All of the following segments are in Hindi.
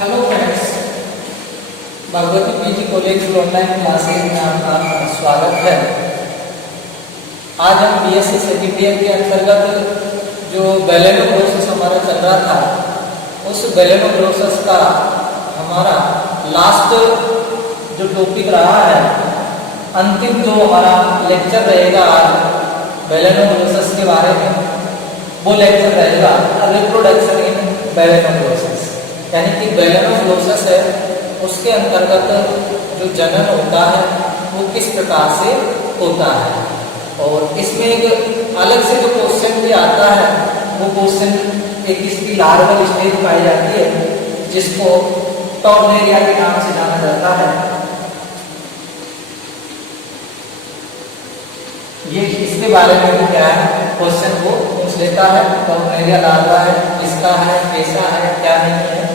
Hello friends, Bhagwati PG college online classes में आपका स्वागत है। आज हम बीएससी सेकेंड ईयर के अंतर्गत जो बेलेनो प्रोसेस हमारा चल रहा था, उस बेलेनो प्रोसेस का हमारा लास्ट जो टॉपिक रहा है, अंतिम जो हमारा लेक्चर रहेगा आज बेलेनो प्रोसेस के बारे में, वो लेक्चर रहेगा रिप्रोडक्शन इन बेलेनो प्रोसेस। यानी कि बेलेनो प्रोसेस है, उसके अंतर्गत जो जनन होता है वो किस प्रकार से होता है। और इसमें एक अलग से जो क्वेश्चन भी आता है, वो क्वेश्चन एक इसकी लार्वल स्टेज पाई जाती है, जिसको टॉर्नेरिया के नाम से जाना जाता है। ये इसके बारे में भी क्या है, क्वेश्चन को पूछ लेता है, टॉर्नेरिया लार्वा है, किसका है, कैसा है, क्या नहीं है,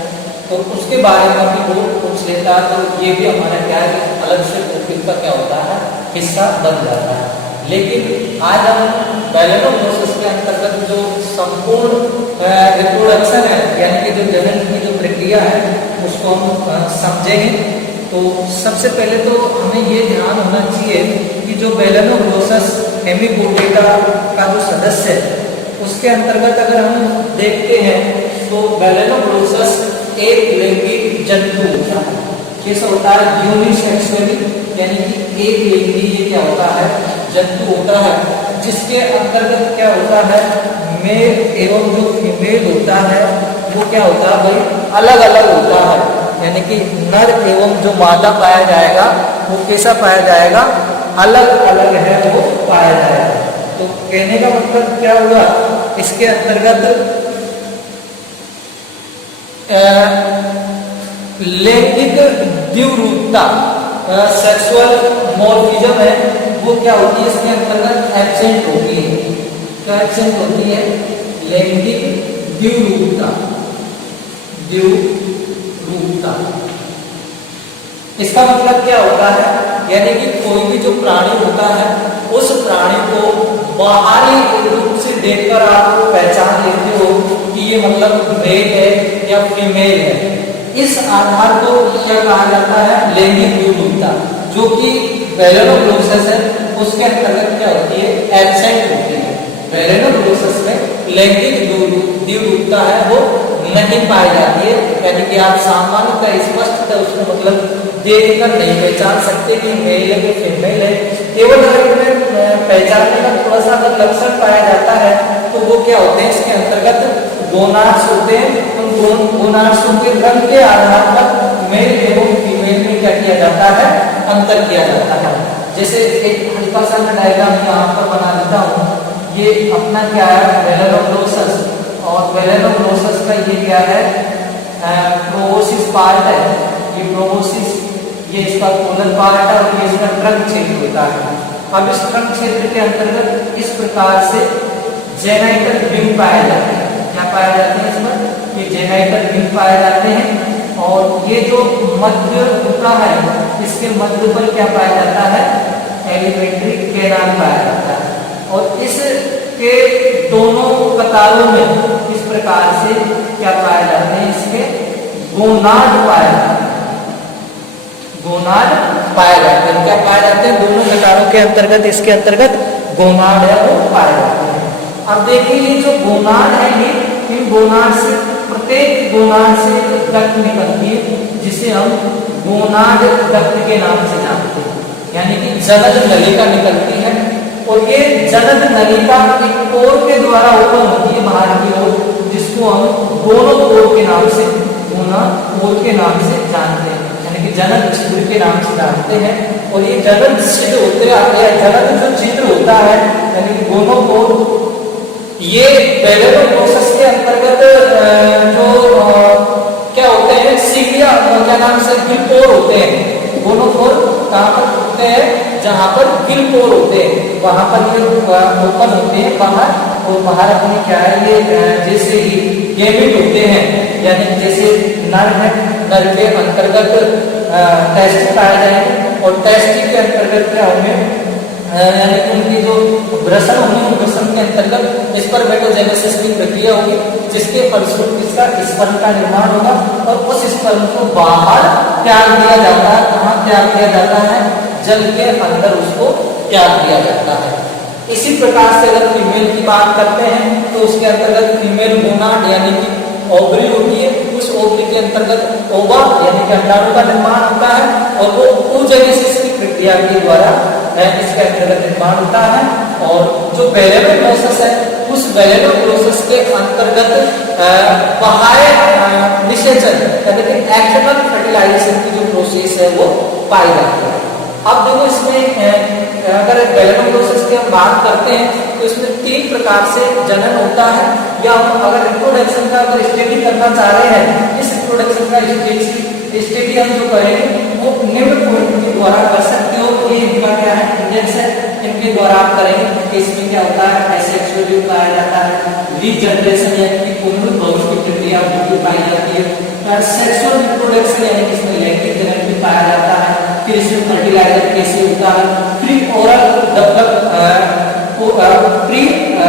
तो उसके बारे में भी वो पूछ लेता है। तो ये भी हमारा क्या है, अलग से टॉपिक का क्या होता है, हिस्सा बन जाता है। लेकिन आज हम बेलेनो प्रोसेस के अंतर्गत जो संपूर्ण रिप्रोडक्शन है, यानी कि जो जनन की जो प्रक्रिया है, उसको हम समझेंगे। तो सबसे पहले तो हमें ये ध्यान होना चाहिए कि जो बेलेनो प्रोसेस हेमिकोटेटा का जो सदस्य है, उसके अंतर्गत अगर हम देखते हैं तो बेलेनो प्रोसेस एक लैंगिक जंतु होता है। कैसा होता है, यूनिसेक्सुअली, यानी कि एक लिंगी ये क्या होता है, जंतु होता है, जिसके अंतर्गत क्या होता है, मेल एवं जो फीमेल होता है वो क्या होता है भाई, अलग अलग होता है। यानी कि नर एवं जो मादा पाया जाएगा वो कैसा पाया जाएगा, अलग अलग है वो पाया जाएगा। तो कहने का मतलब क्या हुआ, इसके अंतर्गत लैंगिक द्विरूपता, सेक्सुअल मॉर्फिज्म है, वो क्या होती है, इसके अंतर्गत एब्सेंट होती है। क्या एब्सेंट होती है, लैंगिक द्विरूपता। इसका मतलब क्या होता है, यानी कि कोई भी जो प्राणी होता है, उस प्राणी को बाहरी रूप से देखकर आप पहचान लेते हो कि ये मतलब मेल है या फीमेल है। इस आधार को क्या कहा जाता है, लैंगिक द्विरूपता, जो कि बेलेनो प्रोसेस है उसके अंतर्गत क्या होती है, एब्सेंट होती है। बेलेनो प्रोसेस में लैंगिक द्विरूपता है वो नहीं पाई जाती है। यानी कि आप सामान्यतः स्पष्टतः उसको मतलब देखकर नहीं पहचान सकते कि मेल है कि फीमेल है। केवल अगर इनमें पहचानने का थोड़ा सा अगर लक्षण पाया जाता है तो वो क्या होते हैं, इसके अंतर्गत गोनाड्स होते हैं। उन गोनाड्सों के रंग के आधार पर मेल एवं फीमेल में क्या किया जाता है, अंतर किया जाता है। जैसे एक हल्का सा मैं डायग्राम यहाँ पर बना देता हूँ। ये अपना क्या है, बेलेनो प्रोसेस, और बेलेनो प्रोसेस का ये क्या है, प्रोबोसिस पार्ट है। ये प्रोबोसिस, ये इसका कोलन पार्ट है, और ये इसका ट्रंक क्षेत्र होता है। अब इस ट्रंक क्षेत्र के अंतर्गत इस प्रकार से जेनाइटल बिंब पाए जाते हैं। क्या पाए जाते हैं इसमें, ये जेनाइटल बिंब पाए जाते हैं। और ये जो मध्य होता है, इसके मध्य पर क्या पाया जाता है, एलिमेंट्री कैनाल पाया जाता है। और इसके दोनों कतारों में इस प्रकार से क्या पाए जाते हैं, इसके गोनाड पाए जाते हैं। गोनाड पाए जाते हैं, क्या पाए जाते हैं, दोनों कतारों के अंतर्गत इसके अंतर्गत गोनाड है वो पाए जाते हैं। अब देखिए ये जो गोनाड है, ये इन गोनाड से प्रत्येक गोनाड से रक्त निकलती है, जिसे हम गोनाड रक्त के नाम से जानते हैं। यानी कि जनन नलिका निकलती है, और ये जनन नलिका एक पोर के द्वारा ओपन होती है बाहर की ओर, जिसको हम गोनोपोर के नाम से, गोनापोर के नाम से जानते हैं। यानी कि जनन छिद्र के नाम से जानते हैं। और ये जनन छिद्र होते हैं, जनन जो छिद्र होता है यानी कि गोनोपोर, ये बेलेनो प्रोसेस के अंतर्गत जो क्या होते हैं, सीलिया क्या नाम से गिलपोर होते हैं। गोनोपोर कहाँ पर होते हैं, जहाँ पर गिलपोर होते हैं, वहां पर ये ओपन होते हैं बाहर। और बाहर अपने क्या है, ये जैसे ही गैमेट होते हैं, यानी जैसे नर है, नर के अंतर्गत टेस्टी पाए जाएंगे, और टेस्टी के अंतर्गत क्या होंगे, यानी कि उनकी जो ग्रसन होंगे उन ग्रसन के अंतर्गत स्पर्मेटोजेनेसिस की प्रक्रिया होगी, जिसके फलस्वरूप इसका स्पर्म का निर्माण होगा और उस स्पर्म को बाहर त्याग दिया जाता है। कहाँ त्याग दिया जाता है? जल के अंदर उसको त्याग दिया जाता है। इसी प्रकार से अगर फीमेल की बात करते हैं तो उसके अंतर्गत फीमेल मोनाड यानी कि ओवरी होती है, उस ओवरी के अंतर्गत ओवा यानी कि अंडाणु का निर्माण होता है और वो oogenesis की प्रक्रिया के द्वारा इसके अंतर्गत निर्माण होता है। और जो बेलेनोग्लोसस है उस बेलेनोग्लोसस के अंतर्गत बाह्य निषेचन यानी कि एक्सटर्नल फर्टिलाइजेशन की जो प्रोसेस है वो पाई जाती है। अब देखो इसमें अगर बेलेनोग्लोसस की हम बात करते हैं तो इसमें 3 प्रकार से जनन होता है, या हम अगर रिप्रोडक्शन का अगर स्टडी करना चाह रहे हैं, इस रिप्रोडक्शन का स्टडी हम जो करेंगे वो निम्न पॉइंट के द्वारा कर सकते हो। ये इनका क्या है? इंडेक्स है, इनके द्वारा आप करेंगे कि इसमें क्या होता है? एसेक्सुअल पाया जाता है, रीजनरेशन यानी कि पुनरुद्भव की प्रक्रिया भी पाई जाती है, सेक्सुअल रिप्रोडक्शन यानी कि इसमें लैंगिक जनन भी पाया जाता है, फिर इसमें फर्टिलाइजर कैसे होता है, pre oral pre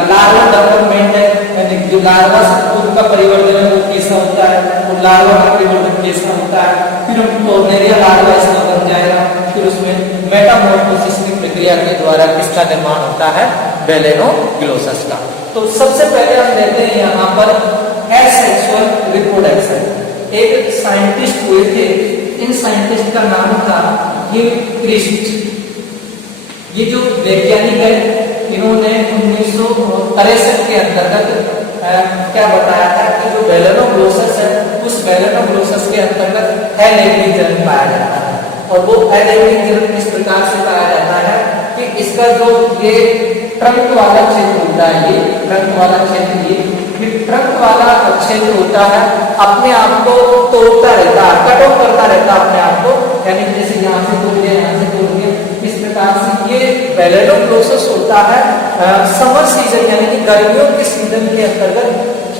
larva development है यानी जो लार्वा से पूर्व का परिवर्तन है वो कैसा होता है, और लार्वा का परिवर्तन कैसा होता है, फिर टोर्नेरिया लार्वा इसका बन जाएगा, फिर उसमें मेटामॉर्फोसिस की प्रक्रिया के द्वारा किसका निर्माण होता है? बेलेनोग्लोसस का। तो सबसे पहले हम लेते हैं यहाँ पर एसेक्सुअल रिप्रोडक्शन। एक साइंटिस्ट हुए थे, इन साइंटिस्ट का नाम था गिलक्रिस्ट। ये जो वैज्ञानिक है इन्होंने 1963 के अंतर्गत क्या बताया था कि जो बेलेनोग्लोसस है उस बेलेनोग्लोसस के अंतर्गत अलैंगिक जनन पाया जाता है। और वो अलैंगिक जनन इस प्रकार से पाया जाता है कि इसका जो ये ट्रंक वाला क्षेत्र होता है, ये ट्रंक वाला क्षेत्र, ये ट्रंक वाला क्षेत्र होता है अपने आप को तोड़ता रहता है, कट ऑफ करता रहता है अपने आप को, यानी जैसे यहाँ से तोड़ दिया, यहाँ से तोड़ दिया, इस प्रकार से ये बेलेनोग्लोसस होता है समर सीजन यानी कि गर्मियों के सीजन के अंतर्गत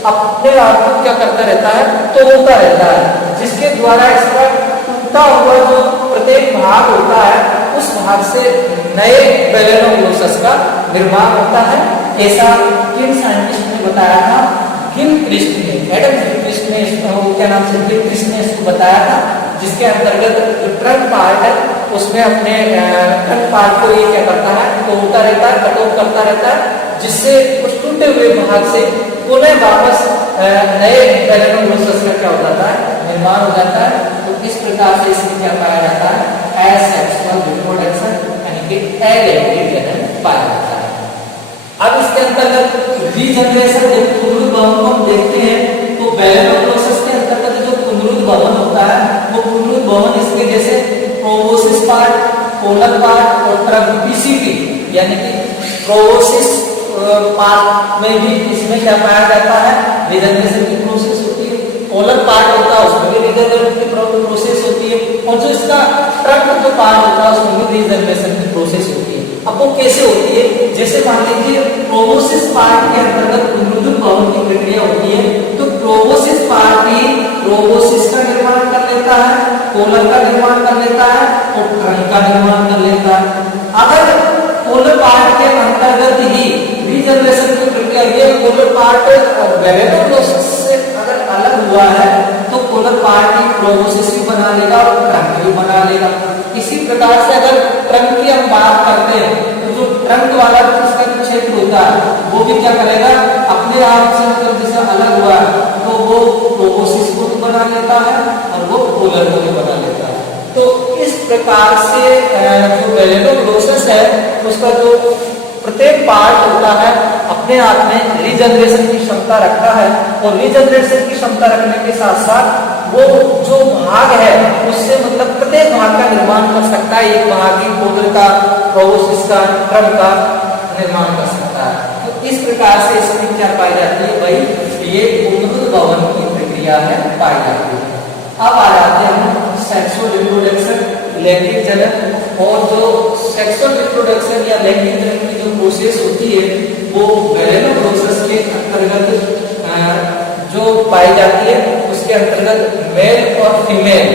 अपने आप को क्या करता रहता है? तोड़ता रहता है, जिसके द्वारा इसका टूटा हुआ जो प्रत्येक भाग होता है उस भाग से नए बेलेनोग्लोसस का निर्माण होता है। ऐसा किन साइंटिस्ट ने बताया था? गिलक्रिस्ट ने, एडम गिलक्रिस्ट ने इसको क्या नाम से गिलक्रिस्ट ने इसको बताया था, जिसके अंतर्गत जो ट्रंक पार्ट है उसमें अपने ट्रंक पार्ट को ये क्या करता है? तोड़ता रहता है, कट ऑफ करता रहता है, जिससे उस टूटे हुए भाग से पुनः वापस नए बेलेनोग्लोसस का क्या हो जाता है? निर्माण हो जाता है। तो इस प्रकार से इसमें क्या पाया जाता है? एसेक्सुअल रिप्रोडक्शन यानी कि अलैंगिक जनन पाया जाता है। अब इसके अंतर्गत रीजनरेशन पुनरुद्भवन को हम देखते हैं तो बेलेनोग्लोसस के अंतर्गत जो पुनरुद्भवन होता है वो पुनरुद्भवन इसके जैसे प्रोबोसिस पार्ट, पोलर पार्ट और ट्रंकिसिटी यानी कि प्रोबोसिस पार्ट में भी इसमें क्या पाया जाता है? रीजनरेशन की प्रोसेस होती है। पोलर पार्ट होता है उसमें भी रीजनरेशन की प्रोसेस होती है, और जो इसका ट्रंक जो पार्ट होता है उसमें भी रीजनरेशन की प्रोसेस होती है। अब वो कैसे होती है? जैसे मान लीजिए प्रोबोसिस पार्ट के अंतर्गत पुनरुद्भवन की प्रक्रिया होती है तो प्रोबोसिस पार्ट ही प्रोबोसिस का निर्माण कर लेता है, पोलर का निर्माण कर लेता है और ट्रंक का निर्माण कर लेता है। अगर पोलर पार्ट के अंतर्गत ही रीजनरेशन की प्रक्रिया ये पोलर पार्ट बेलेनोग्लोसस से अगर अलग हुआ है तो पोलर पार्ट ही प्रोबोसिस भी बना लेगा और ट्रंक भी बना लेगा। इसी प्रकार से अगर ट्रंक की हम बात करते हैं तो जो ट्रंक वाला जिसका क्षेत्र होता है वो भी क्या करेगा? अपने आप से मतलब जैसे अलग हुआ है तो वो प्रोबोसिस को भी बना लेता है और वो पोलर को भी बना लेता है। तो इस प्रकार से जो बेलेनोग्लोसस है उसका जो प्रत्येक पार्ट होता है अपने आप में रीजनरेशन की क्षमता रखता है, और रीजनरेशन की क्षमता रखने के साथ साथ वो जो भाग है उससे मतलब प्रत्येक भाग का निर्माण कर सकता है। एक भाग ही पोलर का, प्रोबोसिस का, ट्रंक का निर्माण कर सकता है। तो इस प्रकार से इसमें क्या पाई जाती है? भाई ये पुनरुद्भवन की प्रक्रिया है पाई जाती है। अब आ जाते हैं सेक्सुअल रिप्रोडक्शन, लैंगिक जनन। और जो सेक्सुअल रिप्रोडक्शन या लैंगिक जनन की जो प्रोसेस होती है वो बेलेनोग्लोसस के अंतर्गत जो पाई जाती है उसके अंतर्गत मेल और फीमेल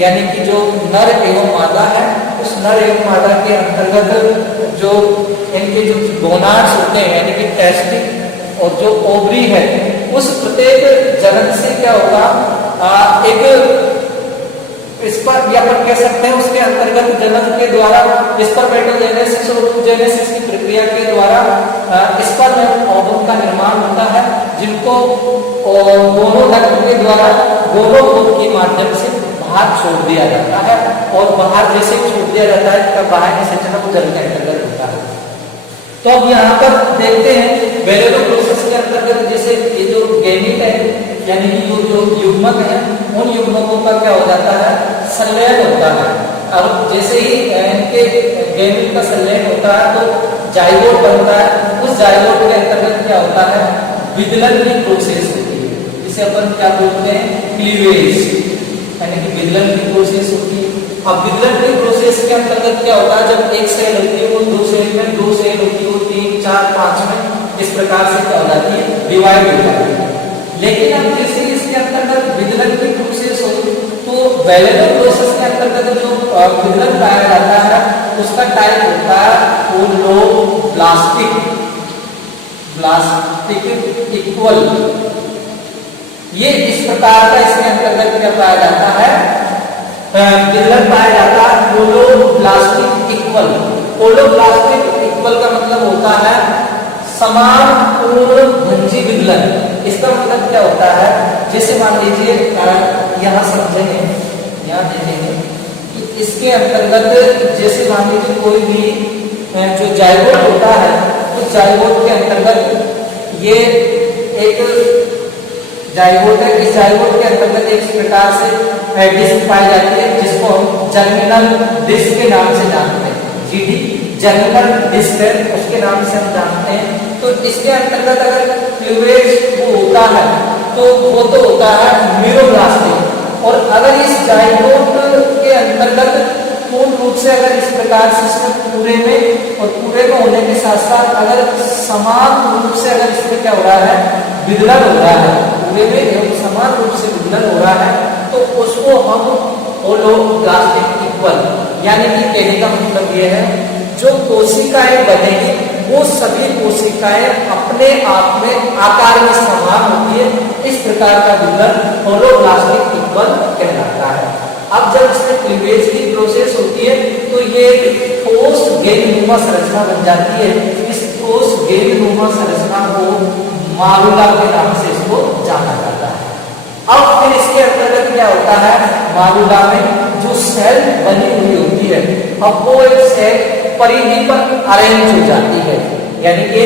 यानी कि जो नर एवं मादा है, उस नर एवं मादा के अंतर्गत जो इनके जो गोनाड्स होते हैं यानी कि टेस्टिस और जो ओवरी है, उस प्रत्येक जनन से क्या होगा, एक इस पर या अपन कह सकते हैं उसके अंतर्गत जनन के द्वारा स्पर्मेटोजेनेसिस और oogenesis की प्रक्रिया के द्वारा स्पर्म ओवम का निर्माण होता है, जिनको गोनोडक्ट के द्वारा गोनोपोड के माध्यम से बाहर छोड़ दिया जाता है। और बाहर जैसे छोड़ दिया जाता है तब बाहर निषेचन को जल के अंतर्गत होता है। तो अब यहाँ पर देखते हैं वेरेलो प्रोसेस के अंतर्गत जैसे ये जो गेमीट है यानी कि जो युग्मक है, उन युग्मकों का क्या हो जाता है, संलयन होता है। अब जैसे ही इनके गेमीट का संलयन होता है तो जाइगोट बनता है। उस जाइगोट के अंतर्गत क्या होता है, विदलन की प्रोसेस होती है, जिसे अपन क्या बोलते हैं, क्लीवेज, यानी कि विदलन की प्रोसेस होती है। अब विदलन की प्रोसेस के अंतर्गत क्या होता है, जब एक सेल होती है वो दो सेल में, दो सेल होती है वो 3, 4, 5 में, इस प्रकार से क्या हो जाती है, डिवाइड हो जाती है। लेकिन अब जैसे इसके अंतर्गत विदलन की प्रोसेस हो तो वेरेलो प्रोसेस के अंतर्गत जो विदलन पाया जाता है उसका टाइप होता है ओलोब्लास्टिक, ब्लास्टिक इक्वल। ये इस प्रकार का इसके अंतर्गत क्या पाया जाता है, विदलन पाया जाता है ओलोब्लास्टिक इक्वल। ओलोब्लास्टिक इक्वल का मतलब होता है समान पूर्ण भंजी विदलन। इसका मतलब क्या होता है, जैसे मान लीजिए यहाँ समझेंगे, यहाँ देखेंगे कि इसके अंतर्गत जैसे मान लीजिए कोई भी जो जाइगोट होता है, तो जाइगोट के अंतर्गत ये एक जाइगोट है, इस जाइगोट के अंतर्गत एक प्रकार से डिस्क पाई जाती है जिसको हम जर्मिनल डिस्क के नाम से जानते हैं। जीडी जर्मिनल डिस्क है, उसके नाम से हम जानते हैं। तो इसके अंतर्गत अगर क्लीवेज वो होता है तो वो तो होता है मीरोब्लास्टिक। और अगर इस जाइगोट के अंतर्गत पूर्ण रूप से अगर इस प्रकार से इसमें पूरे में और पूरे में होने के साथ साथ अगर समान रूप से अगर इसमें क्या हो रहा है, विदलन हो रहा है, पूरे में एवं समान रूप से विदलन हो रहा है, तो उसको हम ओलोब्लास्टिक इक्वल, यानी कि कहने का मतलब ये है जो कोशिकाएं बनेगी वो सभी कोशिकाएं अपने आप में आकार में समान होती है। इस प्रकार का विदलन ओलोब्लास्टिक इक्वल कहलाता है। अब जब इसमें क्लीवेज की प्रोसेस होती है तो ये ठोस गेंदनुमा संरचना बन जाती है। इस ठोस गेंदनुमा संरचना को मारुला के नाम से इसको जाना जाता है। अब फिर इसके अंतर्गत क्या होता है, मारुला में जो सेल बनी हुई होती है, अब वो एक सेल परिधि पर अरेंज हो जाती है, यानी कि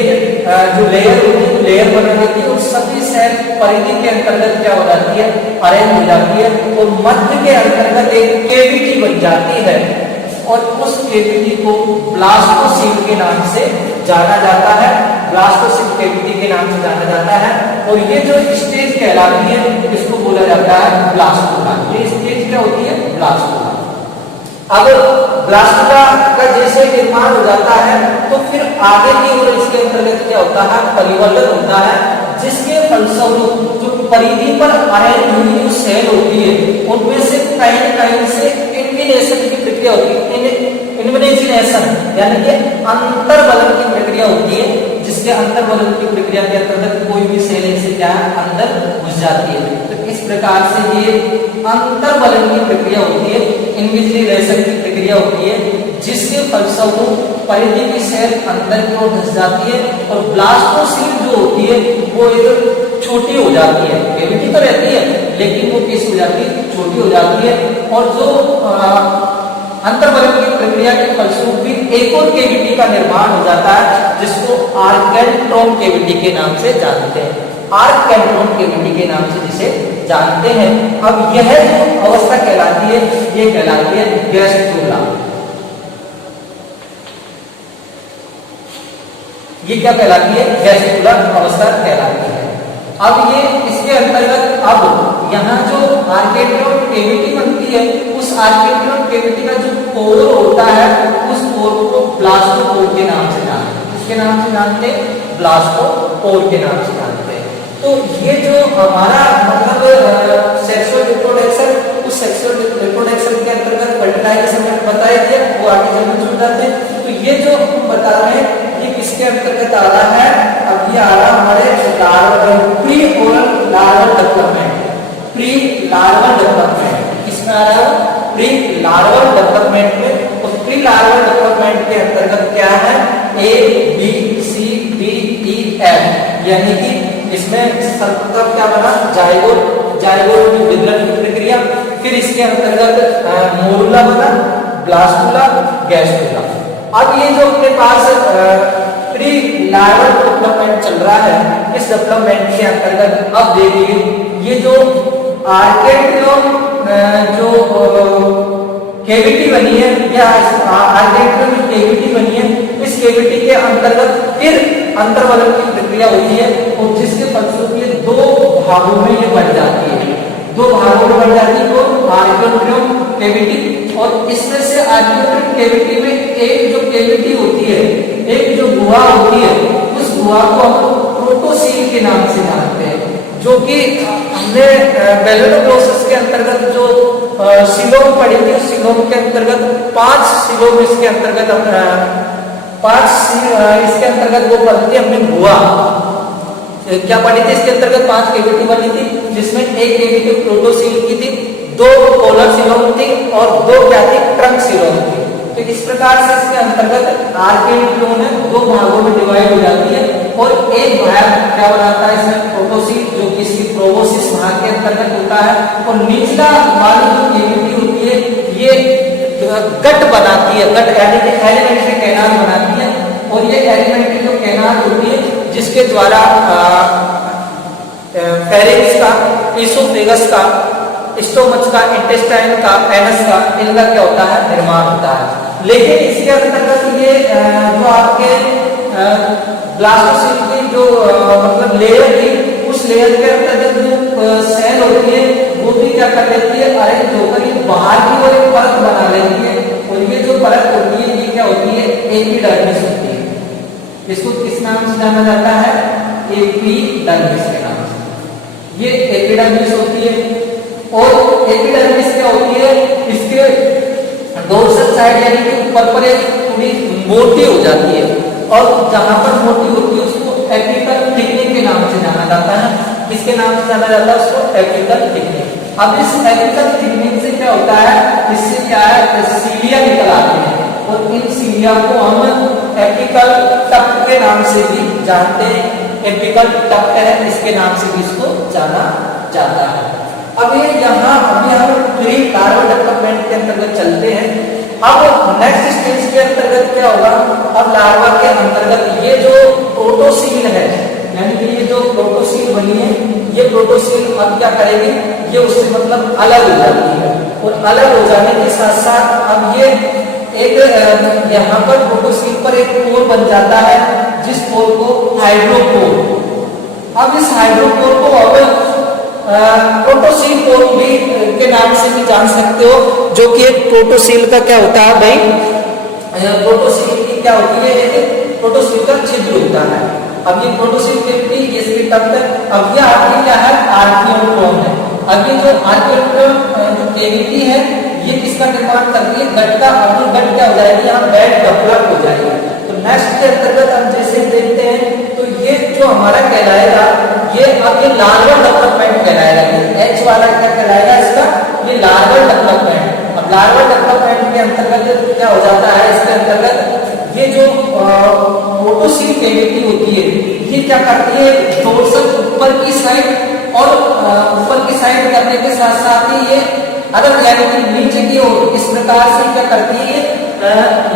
जो लेयर होती है, लेयर बनी होती है, उस सभी सेल परिधि के अंतर्गत क्या हो जाती है, अरेंज हो जाती है। और मध्य के अंतर्गत एक केविटी बन जाती है और उस केविटी को ब्लास्टोसील के नाम से जाना जाता है, ब्लास्टोसील केविटी के नाम से जाना जाता है। और ये जो स्टेज कहलाती है इसको बोला जाता है ब्लास्टुला। ये स्टेज क्या होती है, ब्लास्टुला। अब ब्लास्टुला का जैसे निर्माण हो जाता है तो फिर आगे की ओर इसके अंतर्गत क्या होता है, परिवर्तन होता है, जिसके फलस्वरूप जो परिधि पर अरेंज हुई जो सेल होती है उनमें से कहीं से इन्विनेशन की प्रक्रिया होती है। इन्विनेशन यानी कि अंतर्वलन की प्रक्रिया होती है, जिसके अंतर्वलन की प्रक्रिया के अंतर्गत कोई भी सेल से क्या अंदर घुस जाती है। तो इस प्रकार से ये अंतर्वलन की प्रक्रिया होती है, इन्विनेशन की प्रक्रिया होती है, जिसके फलस्वरूप परिधि की सेल अंदर की ओर घुस जाती है और ब्लास्टोसील जो होती है वो एक छोटी हो जाती है। केविटी तो रहती है लेकिन वो कैसी हो जाती है, छोटी हो जाती है। और जो अंतर्वलन की प्रक्रिया के फलस्वरूप भी एक और केविटी का निर्माण हो जाता है, जिसको आर्केंट्रोम केविटी के नाम से जानते हैं। आर्केंट्रोम केविटी के नाम से जिसे जानते हैं। अब यह जो अवस्था कहलाती है ये कहलाती है गैस्ट्रुला। ये क्या कहलाती है, गैस्ट्रुला अवस्था कहलाती है। अब ये इसके अंतर्गत अब यहाँ जो आर्केंट्रोम केविटी बनती है, उस आर्केंट्रोम केविटी का जो पोर होता है उस पोर को ब्लास्टोपोर के नाम से जानते हैं। किसके नाम से जानते हैं, ब्लास्टोपोर के नाम से जानते हैं। तो ये जो हमारा मतलब सेक्सुअल रिप्रोडक्शन उस सेक्सुअल रिप्रोडक्शन के अंतर्गत फर्टिलाइजेशन में बताया गया, वो आगे जल्दी जुड़ जाते हैं। तो ये जो बता रहे हैं ये किसके अंतर्गत आ रहा है, अब ये आ रहा हमारे pre oral larval development, pre larval development किसमें आ रहा है, प्री लार्वल डेवलपमेंट में। तो प्री लार्वल डेवलपमेंट के अंतर्गत क्या है, A B C D E F, यानी कि इसमें सर्वप्रथम क्या बना, जाइगोट, जाइगोट में वितरण की प्रक्रिया, फिर इसके अंतर्गत मोरुला बना, ब्लास्टुला, गैस्ट्रुला। अब ये जो अपने पास प्री लार्वल डेवलपमेंट चल रहा है, इस डेवलपमेंट के अंतर्गत अब देखिए ये जो आर्केट्रियम जो केविटी बनी है, या आर्केट्रियम में केविटी बनी है, इस केविटी के अंतर्गत फिर अंतर्वलन की प्रक्रिया होती है और जिसके फलस्वरूप ये दो भागों में ये बढ़ जाती है, दो भागों में बढ़ जाती है, तो आर्केट्रियम केविटी, और इसमें से आर्केट्रियम केविटी में एक जो केविटी होती है, एक जो गुहा होती है, उस गुहा को हम प्रोटोसील के नाम से जानते हैं, जो कि हमने बेलोनोप्रोसेस के अंतर्गत जो सिलोम पढ़ी थी, उस सिलोम के अंतर्गत 5 सिलोम इसके अंतर्गत इसके अंतर्गत वो पढ़ी थी हमने गुहा, क्या पढ़ी थी, इसके अंतर्गत 5 केविटी बनी थी, जिसमें एक केविटी प्रोटोसील की थी, 2 पोलर सिलोम थी और 2 क्या थी, ट्रंक सिलोम थी। तो इस प्रकार से इसके अंतर्गत आर्केट्रियम है 2 भागों में डिवाइड हो जाती है और एक भाग क्या बनाता है इसमें, प्रोटोसील, जो कि इसकी प्रोबोसिस भाग के अंतर्गत होता है, और निचला वाली जो केविटी होती है ये गट बनाती है, गट यानी कि एलिमेंट्री कैनाल बनाती है, और ये एलिमेंट्री जो कैनाल होती है जिसके द्वारा फेरिंग्स का, इसोफेगस का, स्टोमच का, इंटेस्टाइन का, एनस का, इनका क्या होता है, निर्माण होता है। लेकिन इसके अंतर्गत ये जो आपके ब्लास्टोसिल की जो मतलब लेयर थी, उस लेयर के अंतर्गत जो सेल होती है वो भी क्या कर लेती है, अरेंज होकर ये बाहर की ओर एक परत बना लेती है, और ये जो परत होती है ये क्या होती है, एपिडर्मिस होती है। इसको किस नाम से जाना जाता है, एपिडर्मिस के नाम से, ये एपिडर्मिस होती है। और एपिडर्मिस क्या होती है, इसके डोर्सल साइड यानी कि ऊपर पर एक थोड़ी मोटी हो जाती है, और जहां पर मोटी होती है उसको एपिकल थिकनिंग के नाम से जाना जाता है। किसके नाम से जाना जाता है उसको, एपिकल थिकनिंग। अब इस एपिकल थिकनिंग से क्या होता है, इससे क्या है, सीलिया निकल आती है, और इन सीलिया को हम एपिकल टक्ट के नाम से भी जानते हैं, एपिकल टक्ट है, इसके नाम से भी इसको जाना जाता है। अब ये यहाँ अभी हम प्री लार्वल डेवलपमेंट के अंतर्गत चलते हैं। अब नेक्स्ट स्टेज के अंतर्गत क्या होगा, अब लार्वा के अंतर्गत ये जो प्रोटोसील है, यानी कि ये जो प्रोटोसील बनी है, ये प्रोटोसील अब क्या करेगी, ये उससे मतलब अलग हो जाती है, और अलग हो जाने के साथ साथ अब ये एक यहाँ पर प्रोटोसील पर एक पोर बन जाता है, जिस पोर को हाइड्रोपोर। अब इस हाइड्रोपोर को अब प्रोटोसील पोर भी के नाम से भी जान सकते हो, जो कि एक प्रोटोसील का क्या होता है भाई, प्रोटोसील की क्या होती है, एक प्रोटोसील का छिद्र होता है। अब ये प्रोटोसील केविटी, ये इसकी टक्ट है। अब ये आपकी क्या है, आर्कियोट्रोम है। अब ये जो आर्कियोट्रोम जो केविटी है, ये किसका निर्माण करती है, गट का। अब ये गट क्या हो जाएगी, यहाँ बेड डेवलप हो जाएगी। तो नेक्स्ट के अंतर्गत हम जैसे देखते हैं, तो ये जो हमारा कहलाएगा, ये अब ये लार्वल डेवलपमेंट कहलाएगा। ये एच वाला क्या कहलाएगा इसका, ये लार्वल डेवलपमेंट। अब लार्वल डेवलपमेंट के अंतर्गत क्या हो जाता है, इसके अंतर्गत ये जो प्रोटोसील केविटी होती है, ये क्या करती है, डोर्सल ऊपर की साइड और ऊपर की साइड करने के साथ साथ ही ये अदर यानी कि नीचे की ओर इस प्रकार से क्या करती है,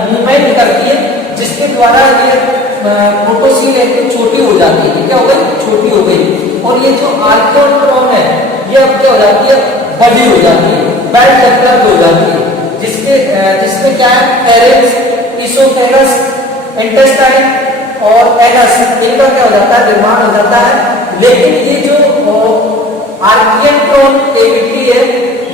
मूवमेंट करती है, जिसके द्वारा ये प्रोटोसील है तो छोटी हो जाती है। क्या हो गई, छोटी हो गई। और ये जो आर्कियोट्रोम है, ये अब क्या हो जाती है, बड़ी हो जाती है, बेड डेवलप हो जाती है, जिसमें क्या है, फेरिंग्स, इसोफेगस, इंटेस्टाइन और एनस, इनका क्या हो जाता है, निर्माण हो जाता है। लेकिन ये जो आर्कियोट्रोम केविटी है,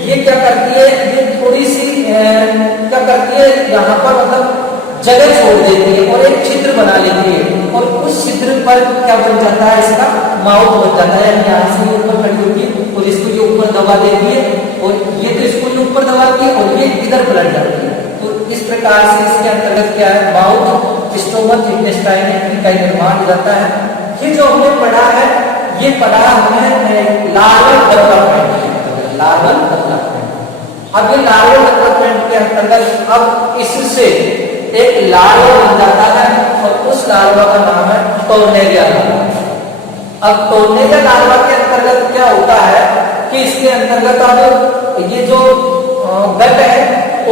ये क्या करती है, ये थोड़ी सी क्या करती है, यहाँ पर मतलब जगह छोड़ देती है और एक छिद्र बना लेती है, और उस छिद्र पर क्या बन जाता है, इसका माउथ बन जाता है। यहाँ से ऊपर खड़ी होगी और इसको जो ऊपर दबा देती है, और ये तो इसको ऊपर दबाती है और ये इधर पलट जाती है। तो इस प्रकार से इसके अंतर्गत क्या है, माउथ स्टोमच इंटेस्टाइन का निर्माण हो जाता है। ये जो हमने पढ़ा है, ये पढ़ा हमने लार्वल डेवलपमेंट, लार्वल डेवलपमेंट। अब ये लार्वल डेवलपमेंट के अंतर्गत अब इससे एक लार्वा बन जाता है और उस लार्वा का नाम है टोर्नेरिया लार्वा। अब टोर्नेरिया लार्वा के अंतर्गत क्या होता है कि इसके अंतर्गत अब ये जो गट है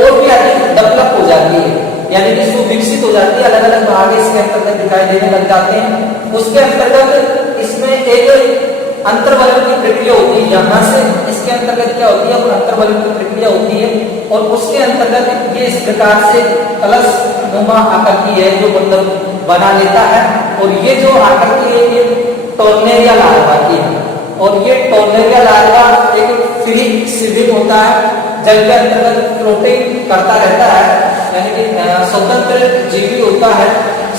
और भी अधिक डेवलप हो जाती है, यानी कि इसको विकसित हो जाती है, अलग अलग भाग इसके अंतर्गत दिखाई देने लग जाते हैं। उसके अंतर्गत इसमें एक अंतर्वलन की प्रक्रिया होती है, यहाँ से इसके अंतर्गत क्या होती है, अंतर्वलन की प्रक्रिया होती है और उसके अंतर्गत ये इस प्रकार से कलश नुमा आकृति है जो मतलब बना लेता है। और ये जो आकृति है ये टोर्नेरिया लार्वा की है और ये टोर्नेरिया लार्वा एक फ्री स्विमिंग होता है, जल के अंतर्गत फ्लोटिंग करता रहता है, यानी कि स्वतंत्र जीवी होता है।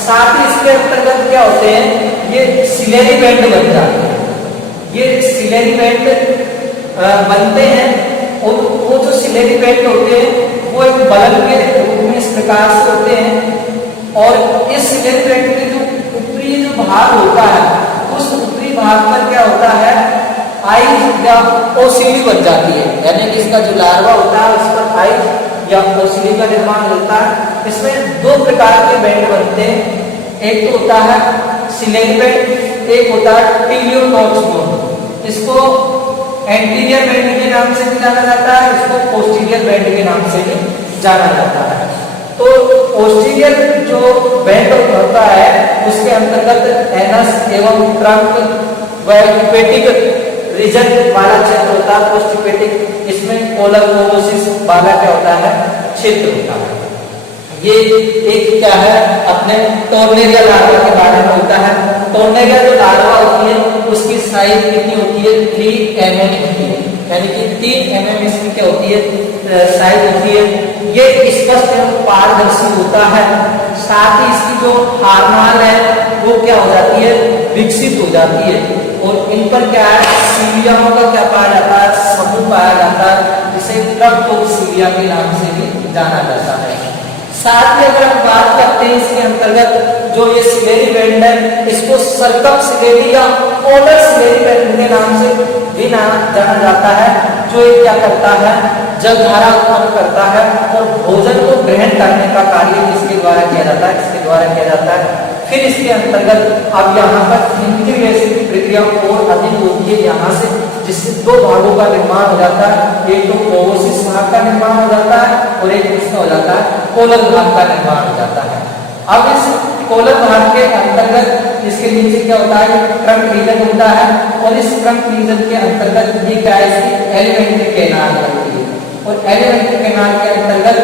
साथ ही इसके अंतर्गत क्या होते हैं, ये सिलेरी बैंड बन जाते हैं। ये सिलेरी बैंड बनते हैं और वो जो सिलेरी बैंड होते हैं वो एक बल्ब के रूप में इस प्रकार से होते हैं और इस सिलेरी बैंड के जो ऊपरी जो भाग होता है उस ऊपरी भाग पर क्या होता है, आई या ओसिली बन जाती है, यानी कि इसका जो लार्वा होता है उस पर आई या ओसिली का निर्माण होता है। इसमें दो प्रकार के बैंड बनते हैं, एक तो होता है सिलेरी बैंड, एक होता है टीलियोनॉक्स बोन। इसको एंटीरियर बैंड के नाम से भी जाना जाता है, इसको पोस्टीरियर बैंड के नाम से भी जाना जाता है। तो पोस्टीरियर जो बैंड होता है उसके अंतर्गत एनस एवं ट्रंक व हिपेटिक रीजन वाला क्षेत्र होता है पोस्टिपेटिक, इसमें कोलर कोलोसिस वाला क्या होता है, क्षेत्र होता है। ये एक क्या है अपने टोर्नेरिया लार्वा के बारे में होता है। टोर्नेरिया जो लार्वा होती है उसकी साइज कितनी होती है, 3 mm होती है, यानी कि 3 mm इसकी क्या होती है, साइज होती है। ये स्पष्ट एवं पारदर्शी होता है। साथ ही इसकी जो हार्मोन है वो क्या हो जाती है, विकसित हो जाती है और इन पर क्या है, सीलियाओं का क्या पाया जाता है, समूह पाया जाता है, जिसे ट्रप्टोसीलिया के नाम से भी जाना जाता है। साथ ही अगर हम बात करते हैं इसके अंतर्गत जो ये सिलेरी बैंड है इसको सर्कम सिलेरी या पोलर सिलेरी बैंड के नाम से भी जाना जाता है, जो ये क्या करता है, जलधारा उत्पन्न करता है और भोजन को ग्रहण करने का कार्य इसके द्वारा किया जाता है, इसके द्वारा किया जाता है। फिर इसके अंतर्गत अब यहाँ पर इंटीग्रेशन की प्रक्रिया और अधिक होती है यहाँ से, जिससे दो भागों का निर्माण हो जाता है, एक तो ओवोसिस भाग का निर्माण हो जाता है और एक इसका हो जाता है कोलन भाग का निर्माण हो जाता है। अब इस कोलन भाग के अंतर्गत इसके नीचे क्या होता है, ट्रंक रीजन होता है और इस ट्रंक रीजन के अंतर्गत ये क्या है, इसकी एलिमेंट्री कैनाल होती है और एलिमेंट्री कैनाल के अंतर्गत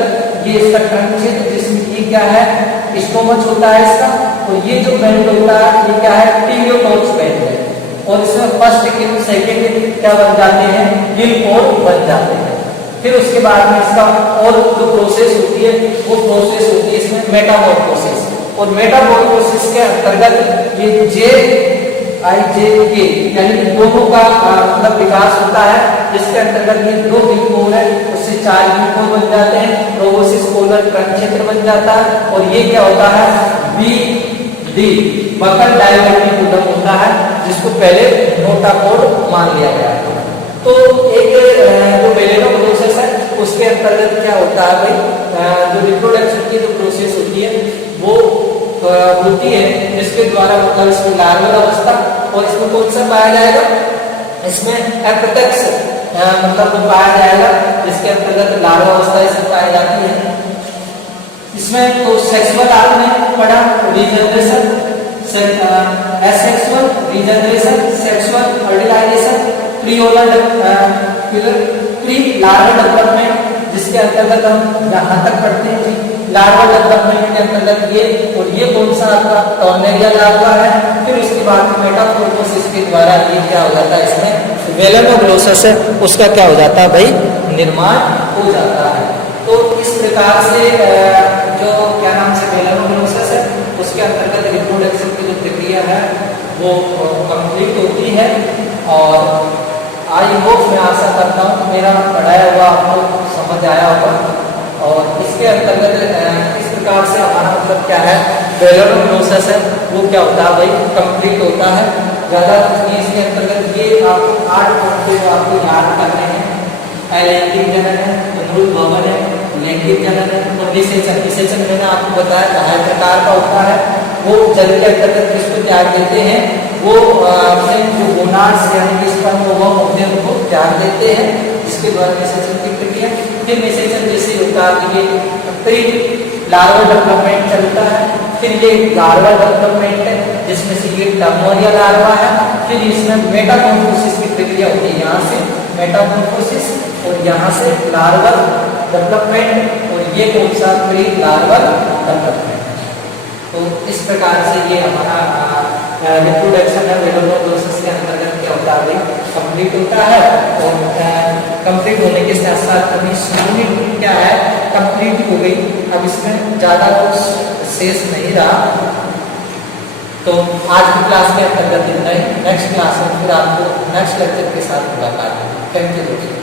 ये इसका ट्रंक क्षेत्र जिसमें ये क्या है, स्टोमच होता है इसका, और ये जो बैंड होता है ये क्या है, टीलियोनॉक्स बैंड है और इसमें फर्स्ट के सेकंड क्या बन जाते हैं, गिल पोर बन जाते हैं। फिर उसके बाद में इसका और जो प्रोसेस होती है वो प्रोसेस होती है इसमें मेटामॉर्फोसिस, और मेटामॉर्फोसिस के अंतर्गत ये JIJK यानी कि दोनों का मतलब विकास होता है, जिसके अंतर्गत ये 2 गिलपोर है उससे 4 गिलपोर बन जाते हैं, प्रोबोसिस कोलर ट्रंक क्षेत्र बन जाता है और ये क्या होता है, BD बकल डायमेट्रिक उदम होता है, जिसको पहले नोटाकोड मान लिया गया है। तो एक जो बेलेनो प्रोसेस है उसके अंतर्गत क्या होता है भाई, जो रिप्रोडक्शन की जो प्रोसेस होती है वो होती है, जिसके द्वारा मतलब इसमें लार्वल अवस्था और इसमें कौन सा पाया जाएगा, इसमें एपिटेक्स मतलब पाया जाएगा, जिसके अंतर्गत लार्वा अवस्था इसमें पाई जाती है। इसमें तो सेक्सुअल आपने पढ़ा, regeneration, asexual regeneration, sexual fertilization, pre larval development, जिसके अंतर्गत हम यहाँ तक पढ़ते हैं जी लार्वल डेवलपमेंट के अंतर्गत ये, और ये कौन सा आपका टोर्नेरिया लार्वा है। फिर उसके बाद मेटामॉर्फोसिस के द्वारा ये क्या हो जाता है, इसमें वेलेनोग्लोसस है उसका क्या हो जाता है भाई, निर्माण हो जाता है। तो इस प्रकार से जो क्या नाम से वेलेनोग्लोसस है उसके अंतर्गत रिप्रोडक्शन की जो प्रक्रिया है वो कंप्लीट होती है और आई होप, मैं आशा करता हूँ कि मेरा पढ़ाया हुआ आपको समझ आया होगा। और इसके अंतर्गत इस प्रकार से हमारा मतलब क्या है, वेलर प्रोसेस है वो क्या होता है भाई, कंप्लीट होता है। ज़्यादा इसके अंतर्गत ये आपको 8 पॉइंट आपको याद करने हैं। अलैंगिक जनन है, अनुरूप भवन है, लैंगिक जनन है और निषेचन। निषेचन मैंने आपको बताया ढाई प्रकार का होता है। वो जल के अंतर्गत किसको त्याग देते हैं, वो अपने जो गोनाड्स यानी कि स्पर्म ओवम होते हैं उनको त्याग देते हैं, इसके द्वारा निषेचन की प्रक्रिया। फिर निषेचन जैसे होता है कि प्री लार्वा डेवलपमेंट चलता है, फिर ये लार्वा डेवलपमेंट है जिसमें से ये टर्मोरिया लार्वा है, फिर इसमें मेटामॉर्फोसिस की प्रक्रिया होती है, यहाँ से मेटामॉर्फोसिस और यहाँ से लार्वल डेवलपमेंट और ये कौन सा प्री लार्वल डेवलपमेंट। तो इस प्रकार से ये हमारा रिप्रोडक्शन है वेलोनो प्रोसेस के अंतर्गत क्या होता है, कंप्लीट होता है। और कंप्लीट होने के साथ साथ अभी यूनिट क्या है, कंप्लीट हो गई। अब इसमें ज़्यादा कुछ शेष नहीं रहा। तो आज की क्लास में अंतर्गत इतना ही। नेक्स्ट क्लास में फिर आपको नेक्स्ट लेक्चर के साथ मुलाकात होगी। Thank you.